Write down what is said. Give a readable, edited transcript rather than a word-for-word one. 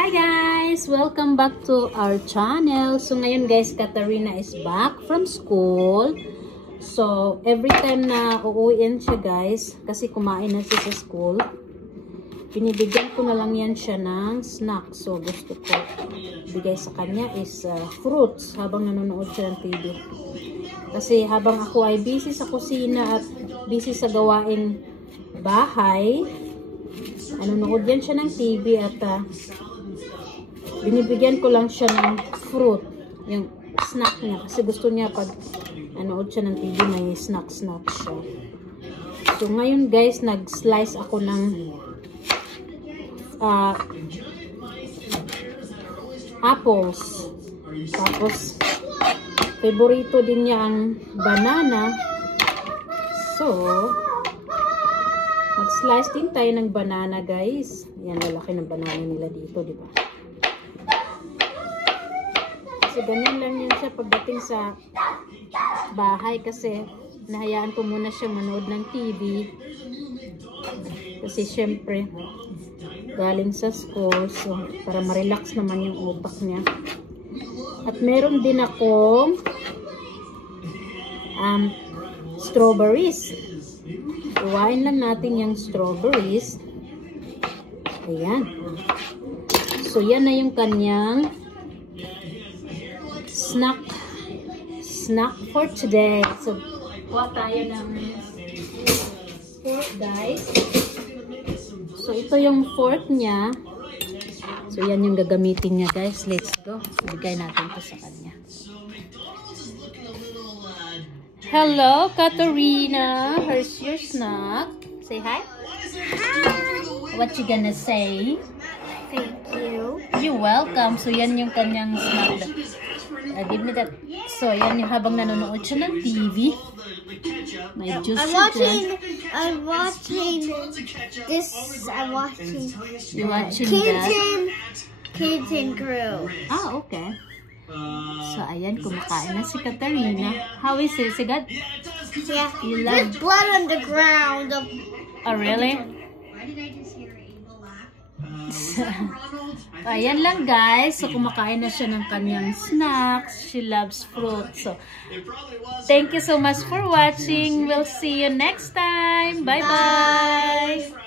Hi guys! Welcome back to our channel. So ngayon guys, Katarina is back from school. So every time na uuwiin siya guys, kasi kumain na siya sa school, binibigyan ko na lang yan siya ng snack. So gusto ko bigay sa kanya is fruits habang nanonood siya ng TV. Kasi habang ako ay busy sa kusina at busy sa gawaing bahay, nanonood yan siya ng TV at binibigyan ko lang siya ng fruit, yung snack niya. Kasi gusto niya pag nanood siya ng TV, may snack siya. So ngayon guys, nag-slice ako ng apples. Tapos, favorito din niya ang banana. So, mag-slice din tayo ng banana guys. Yan, lalaki ng banana nila dito, di ba? Kasi ganyan lang yan siya pagdating sa bahay kasi nahayaan ko muna siya manood ng TV. Kasi syempre, galing sa school. So, para ma-relax naman yung utak niya. At meron din akong strawberries. Iwain lang natin yung strawberries. Ayan. So, yan na yung kanyang snack for today. So, kuha tayo ng fork guys. So, ito yung fork niya. So, yan yung gagamitin niya guys. Let's go. Ibigay natin ito sa kanya. Hello, Katarina. Here's your snack. Say hi. Hi. What you gonna say? Thank you. You're welcome. So, yan yung kanyang snack. Give me that. So, yan yung habang nanonood siya ng TV. May juice siya. I'm watching this. I'm watching. You're watching that? Kids and Crew. Ah, okay. So, ayan, kumakain na si Katarina. How is it? Is it good? Yeah. You love... There's blood on the ground. Oh, really? Ayan lang guys. So, kumakain na siya ng kanyang snacks. She loves fruit. So, thank you so much for watching. We'll see you next time. Bye-bye!